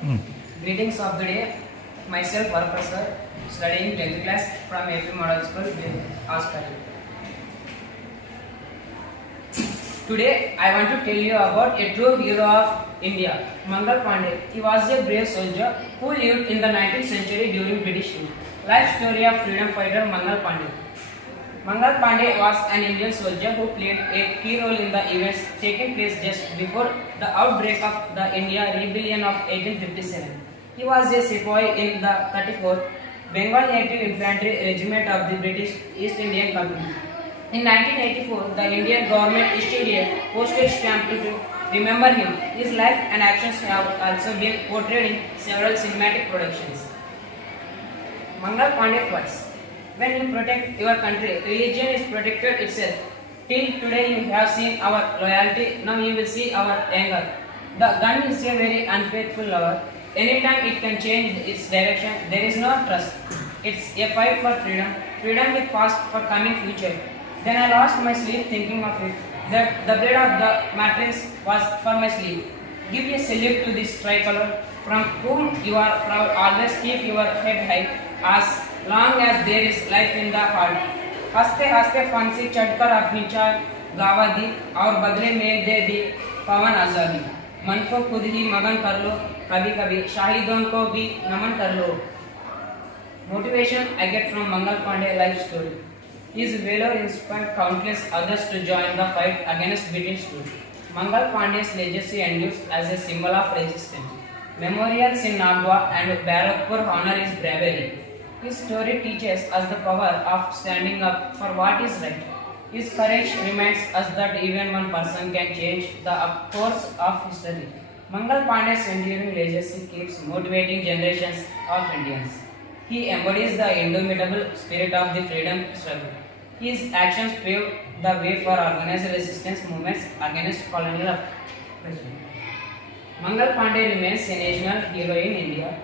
Hmm. Greetings of the day. Myself, Varprasad, studying 10th class from AP Model School with Oscar. Today, I want to tell you about a true hero of India, Mangal Pandey. He was a brave soldier who lived in the 19th century during British rule. Life story of freedom fighter Mangal Pandey. Mangal Pandey was an Indian soldier who played a key role in the events taking place just before the outbreak of the India Rebellion of 1857. He was a sepoy in the 34th Bengal Native Infantry Regiment of the British East Indian Company. In 1984, the Indian government issued a postage stamp to remember him. His life and actions have also been portrayed in several cinematic productions. Mangal Pandey quotes: when you protect your country, religion is protected itself. Till today you have seen our loyalty, now you will see our anger. The gun is a very unfaithful lover. Anytime it can change its direction, there is no trust. It's a fight for freedom, freedom with past for coming future. Then I lost my sleep thinking of it, that the blood of the martyrs was for my sleep. Give a salute to this tricolor, from whom you are proud. Always keep your head high, as long as there is life in the heart. हंसते हंसते फांसी चढ़कर अपनी चाल गावा दी और बदले में दे दी पवन आजादी. मन को खुद ही मगन कर लो, कभी कभी शाहिदों को भी नमन कर लो. Motivation I get from Mangal Pandey life story. His valor inspired countless others to join the fight against British rule. Mangal Pandey's legacy endures as a symbol of resistance. Memorials in Nagwa and Barakpur honor his bravery. His story teaches us the power of standing up for what is right. His courage reminds us that even one person can change the course of history. Mangal Pandey's enduring legacy keeps motivating generations of Indians. He embodies the indomitable spirit of the freedom struggle. His actions paved the way for organized resistance movements against colonial oppression. Mangal Pandey remains a national hero in India.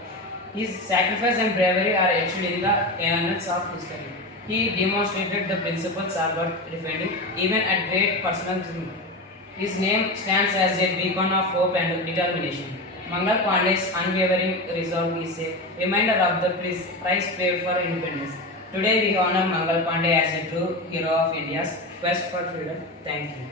His sacrifice and bravery are etched in the annals of history. He demonstrated the principles of defending even at great personal risk. His name stands as a beacon of hope and determination. Mangal Pandey's unwavering resolve is a reminder of the price paid for independence. Today we honor Mangal Pandey as a true hero of India's quest for freedom. Thank you.